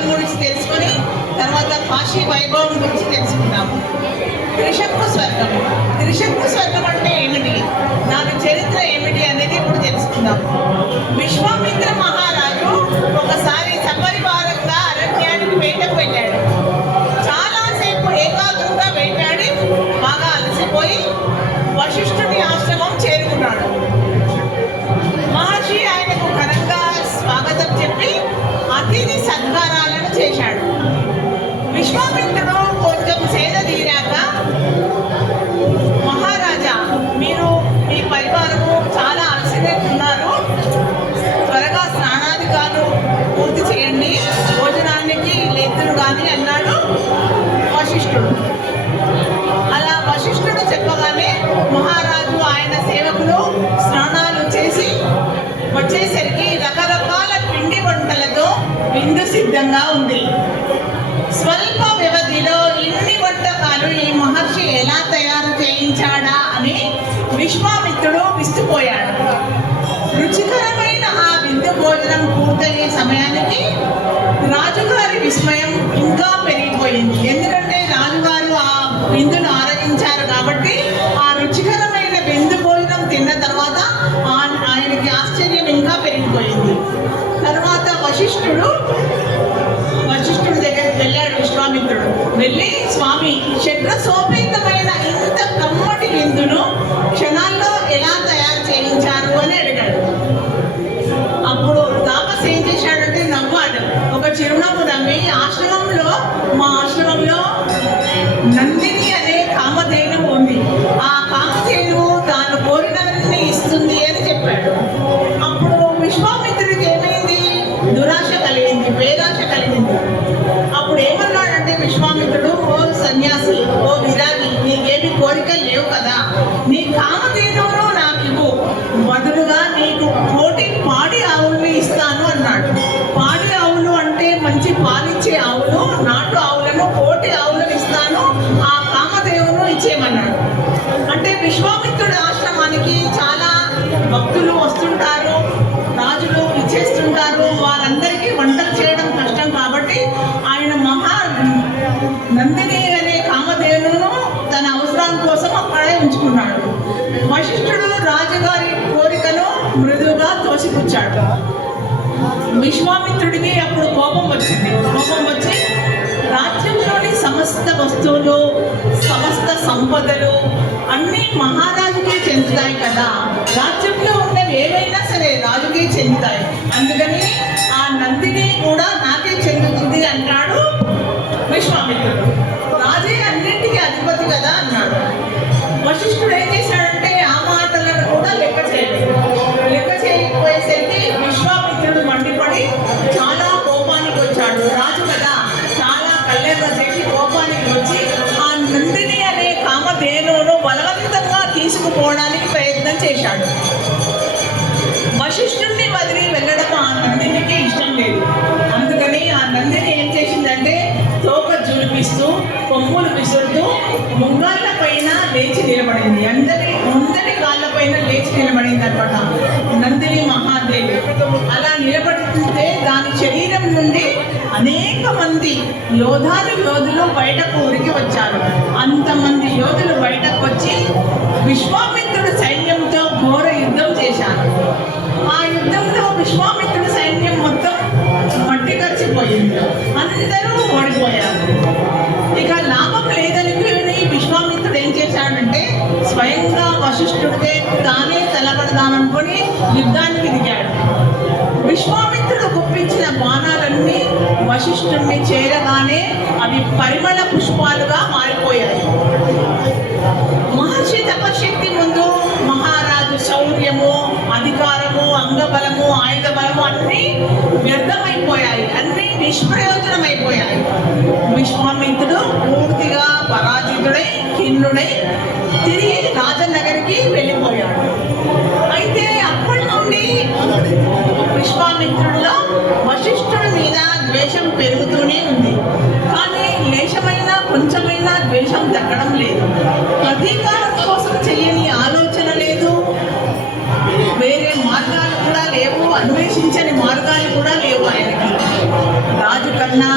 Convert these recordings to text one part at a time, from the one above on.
స్వర్గం గురించి తెలుసుకొని తర్వాత కాశీ వైభవం గురించి తెలుసుకుందాము. త్రిశంకు స్వర్గం. త్రిశంకు స్వర్గం అంటే ఏమిటి, దాని చరిత్ర ఏమిటి అనేది ఇప్పుడు తెలుసుకుందాం. విశ్వామిత్ర మహారాజు ఒకసారి సపరివారంగా అరణ్యానికి వేటకు వెళ్ళాడు. చాలాసేపు ఏకాగ్రంగా వేటాడి బాగా అలసిపోయి వశిష్ఠుని ఆశ్రమం చేరుకున్నాడు. మహర్షి ఆయనకు ఘనంగా స్వాగతం చెప్పి అతిథి సత్కారాలను చేశాడు. విశ్వామిత్రుడు కొంచెం సేద తీరాక, మహారాజా, మీరు మీ పరివారము చాలా అలసినట్టున్నారు, త్వరగా స్నానాధికాలు పూర్తి చేయండి, భోజనానికి లేతులు కానీ అన్నాడు వశిష్ఠుడు. అలా వశిష్ఠుడు చెప్పగానే మహారాజు ఆయన సేవకులు స్నానాలు చేసి వచ్చేసరికి రకరకాల పిండి వంటలతో విందు సిద్ధంగా ఉంది. స్వల్ప వ్యవధిలో ఇన్ని వంటకాలు ఈ మహర్షి ఎలా తయారు చేయించాడా అని విశ్వామిత్రుడు విస్తుపోయాడు. రుచికరమైన ఆ విందు భోజనం పూర్తయ్యే సమయానికి రాజుగారి విస్మయం ఇంకా పెరిగిపోయింది. ఎందుకంటే రాజుగారు ఆ విందును ఆరగించారు కాబట్టి ఆ రుచికరమైన విందు భోజనం తిన్న తర్వాత ఆయనకి ఆశ్చర్యం ఇంకా పెరిగిపోయింది. తర్వాత వశిష్ఠుడి దగ్గరికి వెళ్ళాడు విశ్వామిత్రుడు. వెళ్ళి, స్వామి, షడ్రసోపేతమైన ఇంత కమ్మటి విందును క్షణాల్లో ఎలా తయారు చేయించారు అని అడిగాడు. అప్పుడు తాపస్ ఏం చేశాడంటే నవ్వాడు. ఒక చిరునవ్వు నవ్వి, మా ఆశ్రమంలో నందిని అనే కామధేనువు ఉంది, ఆ కామధేనువు తాను కోరినవన్నీ ఇస్తుంది అని చెప్పాడు. అప్పుడు విశ్వామిత్రుడికి ఏమైంది, దురాశ కలిగింది, పేరాశ కలిగింది. అప్పుడు ఏమన్నాడంటే విశ్వామిత్రుడు, ఓ సన్యాసి, ఓ విరాగి, నీకేమి కోరికలు లేవు కదా, నీ కామధేనువును నాకు ఇవ్వు, బదులుగా నీకు కోటి పాడి ఆవుల్ని ఇస్తాను అన్నాడు. పాడి ఆవులు అంటే మంచి పాలిచ్చే ఆవులు, నాటు ఆవులను, కోటి ఆవులను ఇస్తాను, ఆ కామధేవును ఇచ్చేయమన్నాడు. అంటే విశ్వామిత్రుడి ఆశ్రమానికి చాలా భక్తులు వస్తుంటారు, రాజులు ఇచ్చేస్తుంటారు, వారందరికీ వంటలు చేయడం కష్టం కాబట్టి ఆయన నందిని అనే కామధేనును తన అవసరం కోసం అక్కడే ఉంచుకున్నాడు. వశిష్ఠుడు రాజుగారి కోరికను మృదువుగా తోసిపుచ్చాడు. విశ్వామిత్రుడికి అప్పుడు కోపం వచ్చింది. కోపం వచ్చి, రాజ్యంలోని సమస్త వస్తువులు, సమస్త సంపదలు అన్నీ మహారాజుకే చెందుతాయి కదా, రాజ్యంలో ఉన్నవి ఏవైనా సరే రాజుకే చెందుతాయి, అందుకని ఆ నందిని కూడా నాకే చెందుతుంది అన్నాడు విశ్వామిత్రుడు. రాజే అన్నింటికీ అధిపతి కదా అన్నాడు. వశిష్ఠుడు ఏం చేశాడంటే ఆ మాటలను కూడా లెక్క చేయకపోయేసరికి విశ్వామిత్రుడు మండిపడి చాలా కోపానికి వచ్చాడు. రాజు కదా, చాలా కళ్ళెర్ర చేసి కోపానికి వచ్చి ఆ నందిని అనే కామధేనువును బలవంతంగా తీసుకుపోవడానికి ప్రయత్నం చేశాడు. వశిష్ఠుడిని వదిలి వెళ్ళడం ఆ నందినికి ఇష్టం లేదు. అందుకని ఆ నందిని ఏం చేసిందంటే తోక జులిపిస్తూ, కొమ్ములు విసురుతూ ముంగాళ్ళ పైన లేచి నిలబడింది. ముందరి కాళ్ళ పైన లేచి నిలబడింది అనమాట నందిని మహాదేవి. అలా నిలబడితే దాని శరీరం నుండి అనేక మంది యోధులు బయటకు ఉరికి వచ్చారు. అంతమంది యోధులు బయటకు వచ్చి విశ్వామిత్రుడు సైన్యంతో ఘోర యుద్ధం చేశారు. ఆ యుద్ధంలో విశ్వామిత్రుడు సైన్యం మొత్తం మట్టి కరిచిపోయింది, అందరూ ఓడిపోయారు. ఇక లాభం లేదని విశ్వామిత్రుడు ఏం చేశాడంటే స్వయంగా వశిష్ఠుడికే తానే తలబడదామనుకొని యుద్ధానికి దిగాడు. విశ్వామిత్రుడు గుప్పించిన బాణాలన్నీ వశిష్ఠుడిని చేరగానే అవి పరిమళ పుష్పాలుగా మారిపోయాయి. మహర్షి తపశక్తి ముందు మహారాజు శౌర్యము, అధికారము, అంగబలము, ఆయుధ బలము అన్నీ వ్యర్థమైపోయాయి, అన్నీ నిష్ప్రయోజనమైపోయాయి. విశ్వామిత్రుడు పూర్తిగా పరాజితుడై ఖిన్నుడై తిరిగి రాజనగరికి వెళ్ళిపోయాడు. అయితే అప్పటి నుండి విశ్వామిత్రుడిలో వశిష్ఠుడి మీద ద్వేషం పెరుగుతూనే ఉంది. కానీ లేశమైనా కొంచెమైనా ద్వేషం తగ్గడం లేదు. ప్రతీకారం కోసం చెయ్యని ఆలోచన లేదు, వేరే మార్గాలు కూడా లేవు, అన్వేషించని మార్గాలు కూడా లేవు ఆయనకి. రాజు కన్నా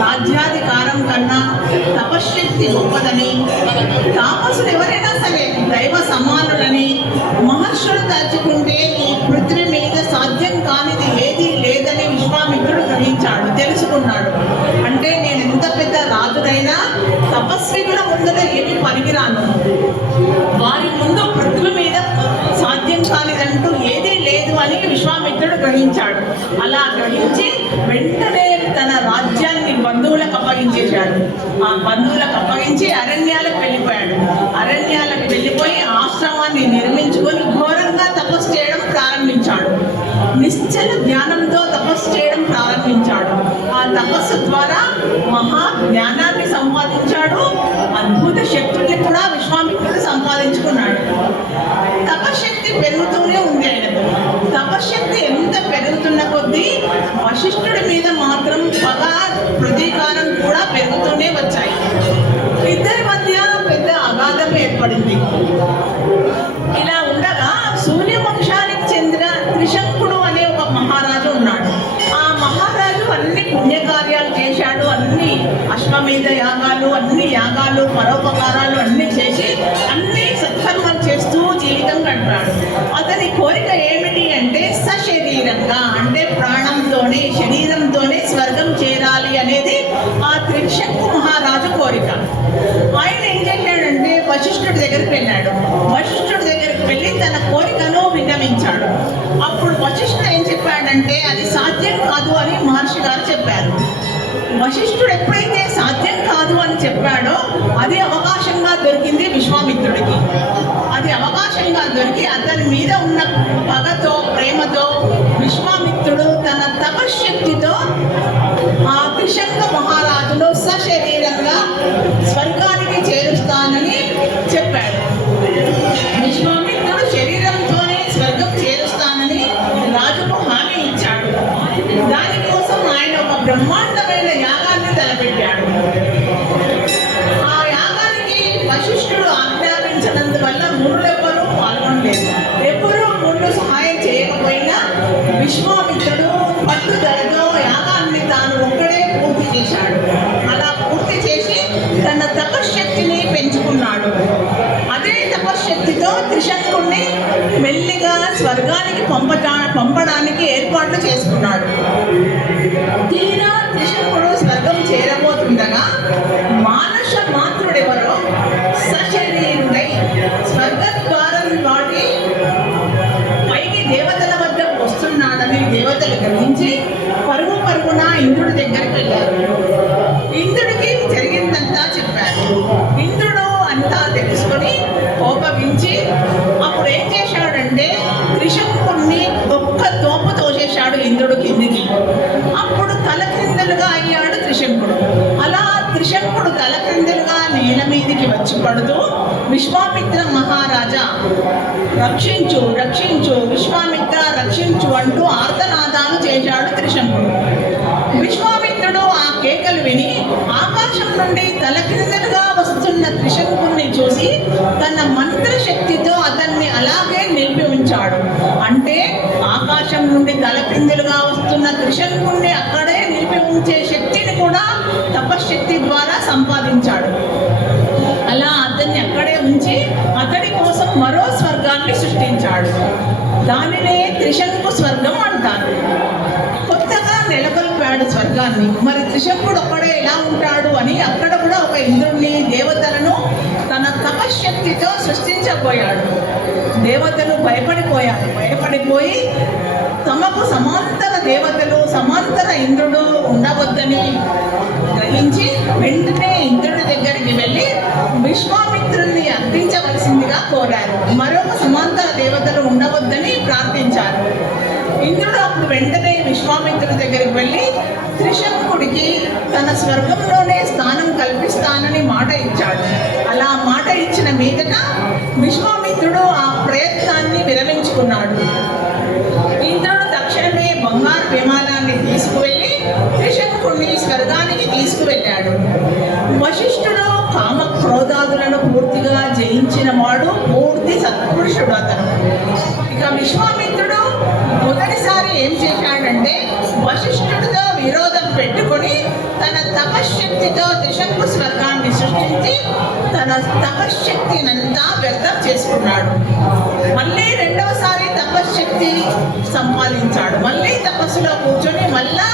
రాజ్యాధికారం కన్నా తపశ్శక్తి గొప్పదని, తాపసులు ఎవరైనా సరే దైవ సమానులని మహర్షులు తలుచుకుంటే ఈ పృథ్వీ మీద సాధ్యం కానిది ఏదీ లేదని విశ్వామిత్రుడు గ్రహించాడు, తెలుసుకున్నాడు. అంటే నేను ఎంత పెద్ద రాజునైనా తపస్వికుల ముందర ఏమి పనికిరాను, వారి ముందు పృథ్వీ మీద సాధ్యం కానిదంటూ ఏదీ లేదు అని విశ్వామిత్రుడు గ్రహించాడు. అలా గ్రహించి వెంటనే తన రాజ్యాన్ని బంధువులకు అప్పగించేశాడు. ఆ బంధువులకు అప్పగించి అరణ్యాలకు వెళ్ళిపోయాడు. అరణ్యాలకు వెళ్ళిపోయి ఆశ్రమాన్ని నిర్మించుకొని ఘోరంగా తపస్సు చేయడం ప్రారంభించాడు. నిశ్చల ధ్యానంతో తపస్సు చేయడం ప్రారంభించాడు. ఆ తపస్సు ద్వారా మహా జ్ఞానాన్ని సంపాదించాడు. అద్భుత శక్తుల్ని కూడా విశ్వామిత్రుడు సంపాదించుకున్నాడు. తపశక్తి పెరుగుతూనే ఉంది ఆయనకు. తపశక్తి ఎంత పెరుగుతున్న కొద్దీ వశిష్ఠుడి మీద మాత్రం పగ, ప్రతీకారం కూడా పెరుగుతూనే వచ్చాయి. ఇద్దరి మధ్య పెద్ద అగాధం ఏర్పడింది. ఇలా ఉండగా సూర్యవంశానికి చెందిన త్రిశంకుడు అనే ఒక మహారాజు ఉన్నాడు. ఆ మహారాజు అన్ని పుణ్యకార్యాలు చేశాడు. అన్ని అశ్వమేధ యాగాలు, అన్ని యాగాలు, పరోపకారాలు అన్ని చేసి అన్ని సత్కర్మలు చేస్తూ జీవితం గడిపాడు. అతని కోరిక ఏమిటి అంటే సశరీరంగా, అంటే ప్రాణంతోనే, శరీరంతోనే స్వర్గం చేరాలి అనేది ఆ త్రిశంకు మహారాజు కోరిక. ఆయన ఏం చేశాడంటే వశిష్ఠుడి దగ్గరికి వెళ్ళాడు. వశిష్ఠుడి దగ్గరికి వెళ్ళి తన కోరికను విన్నవించాడు. అప్పుడు వశిష్ఠుడు ఏం చెప్పాడంటే అది సాధ్యం కాదు అని మహర్షి గారు చెప్పారు. వశిష్ఠుడు ఎప్పుడైతే సాధ్యం కాదు అని చెప్పాడో అది అవకాశంగా దొరికింది విశ్వామిత్రుడికి. అది అవకాశంగా దొరికి అతని మీద ఉన్న పగతో, ప్రేమతో విశ్వామిత్రుడు తన తపశ్శక్తితో ఆ త్రిశంక మహారాజును సశరీరంగా స్వర్గానికి చేరుస్తానని చెప్పాడు. విశ్వామిత్రుడు శరీరంతోనే స్వర్గం చేరుస్తానని రాజుకు హామీ ఇచ్చాడు. దానికోసం ఆయన ఒక బ్రహ్మాండమైన యాగాన్ని తలపెట్టాడు. ఆ యాగానికి వశిష్ఠుడు ఆజ్ఞాపించినందువల్ల మునులెవ్వరూ పాల్గొనలేదు. ఎవ్వరూ మునులు సహాయం చేయకపోయినా విశ్వామిత్రుడు పట్టుదలతో యాగాన్ని తాను ఒక్కడే పూర్తి చేశాడు. అలా పూర్తి చేసి తన తపశ్శక్తిని పెంచుకున్నాడు. అదే తపశ్శక్తితో త్రిశంకుణ్ణి మెల్లిగా స్వర్గానికి పంపడానికి ఏర్పాట్లు చేసుకున్నాడు. తీరా త్రిశంకుడు స్వర్గం చేరబోతుండగా మానస మాతృడెవరో సశరీరుడై స్వర్గద్వారం దాటి పైకి దేవతల వద్ద వస్తున్నాడని దేవతలు గ్రహించి పరుగున ఇంద్రుడి దగ్గరికి వెళ్ళారు. ఇంద్రుడికి జరిగిందంతా చెప్పారు. ఇంద్రుడు అంతా తెలుసుకొని కోపగించి అప్పుడు ఏం చేశాడంటే త్రిశంకుణ్ణి ఒక్క తోపు తోసేశాడు ఇంద్రుడు కిందికి. అప్పుడు తలక్రిందులుగా అయ్యాడు త్రిశంకుడు. అలా త్రిశంకుడు తలక్రిందులుగా నేల మీదికి వచ్చి పడుతూ విశ్వామిత్ర మహారాజా రక్షించు, రక్షించు, విశ్వామిత్ర రక్షించు అంటూ ఆర్తనాదాలు చేశాడు త్రిశంకుడు. విశ్వామిత్రుడు ఆ కేకలు విని ఆకాశం నుండి తలక్రిందులుగా వస్తున్న త్రిశంకుణ్ణి చూసి తన మంత్రశక్తితో అతన్ని అలాగే నిలిపి ఉంచాడు. అంటే ఆకాశం నుండి తలక్రిందులుగా వస్తున్న త్రిశంకుణ్ణి అక్కడే నిలిపి ఉంచే శక్తిని కూడా తపశ్శక్తి ద్వారా సంపాదించాడు. అలా అతన్ని అక్కడే ఉంచి అతడి కోసం మరో స్వర్గాన్ని సృష్టించాడు. దానినే త్రిశంకు స్వర్గం అంటారు. కొత్తగా నెలకొల్పాడు స్వర్గాన్ని. మరి త్రిశంకుడు ఒక్కడే ఎలా ఉంటాడు అని అక్కడ కూడా ఒక ఇంద్రుడిని, దేవతలను తన తపశ్శక్తితో సృష్టించబోయాడు. దేవతలు భయపడిపోయి తమకు సమాంతర దేవతలు, సమాంతర ఇంద్రుడు ఉండవద్దని గ్రహించి వెంటనే ఇంద్రుడి దగ్గరికి వెళ్ళి విశ్వామిత్రుడిని అర్థించవలసిందిగా కోరారు. మరొక సమాంతర దేవతలు ఉండవద్దని ప్రార్థించారు. ఇంద్రుడు అప్పుడు వెంటనే విశ్వామిత్రుడి దగ్గరికి వెళ్ళి త్రిశంకుడికి తన స్వర్గంలోనే స్థానం కల్పిస్తానని మాట ఇచ్చాడు. అలా మాట ఇచ్చిన మీదట విశ్వామిత్రుడు ఆ ప్రయత్నాన్ని విరమించుకున్నాడు. ఇంద్రుడు తక్షణమే బంగారు విమానాన్ని తీసుకువెళ్ళి త్రిశంకుడిని స్వర్గానికి తీసుకువెళ్ళాడు. వశిష్ఠుడు కామ క్రోధాదులను పూర్తిగా జయించిన వాడు, పూర్తి సత్పురుషుడు అతను. ఇక విశ్వామిత్రుడు మొదటిసారి ఏం చేశాడంటే వశిష్ఠుడితో విరోధం పెట్టుకొని తపశ్శక్తితో త్రిశంకు స్వర్గాన్ని సృష్టించి తన తపశ్శక్తినంతా వ్యర్థం చేసుకున్నాడు. మళ్ళీ రెండవసారి తపశ్శక్తి సంపాదించాడు. మళ్ళీ తపస్సులో కూర్చొని మళ్ళా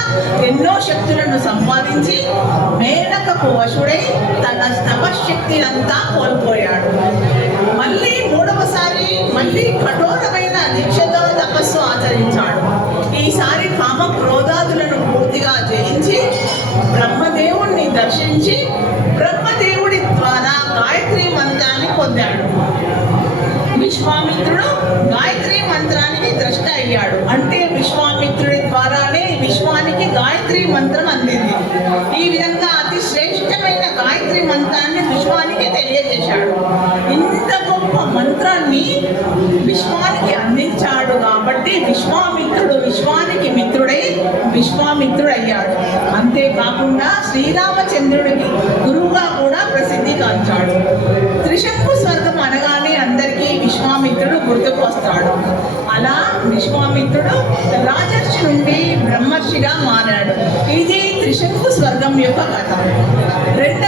ఎన్నో శక్తులను సంపాదించి మేనకకు వశుడై తన తపశ్శక్తినంతా కోల్పోయాడు. మళ్ళీ మూడవసారి మళ్ళీ కఠోరమైన దీక్షతో తపస్సు ఆచరించాడు. ఈసారి కామ క్రోధాదులను పూర్తిగా జయించి బ్రహ్మదేవుణ్ణి దర్శించి బ్రహ్మదేవుడి ద్వారా గాయత్రి మంత్రాన్ని పొందాడు. విశ్వామిత్రుడు గాయత్రి మంత్రానికి ద్రష్ట అయ్యాడు. అంటే విశ్వామిత్రుడి ద్వారానే విశ్వానికి గాయత్రి మంత్రం అందింది. ఈ విధంగా అతి శ్రేష్టమైన గాయత్రి మంత్రాన్ని విశ్వానికి తెలియజేశాడు. ఇంత గొప్ప మంత్రాన్ని విశ్వానికి అందించాడు కాబట్టి విశ్వామిత్రుడు విశ్వానికి మిత్రుడై విశ్వామిత్రుడయ్యాడు. అంతేకాకుండా శ్రీరామచంద్రుడికి గురువుగా కూడా ప్రసిద్ధి గాంచాడు. త్రిశంకు స్వర్గం అనగానే అందరికీ విశ్వామిత్రుడు గుర్తుకు వస్తాడు. అలా విశ్వామిత్రుడు రాజర్షి నుండి బ్రహ్మర్షిగా మారాడు. ఇది త్రిశంకు స్వర్గం యొక్క కథ. రెండవ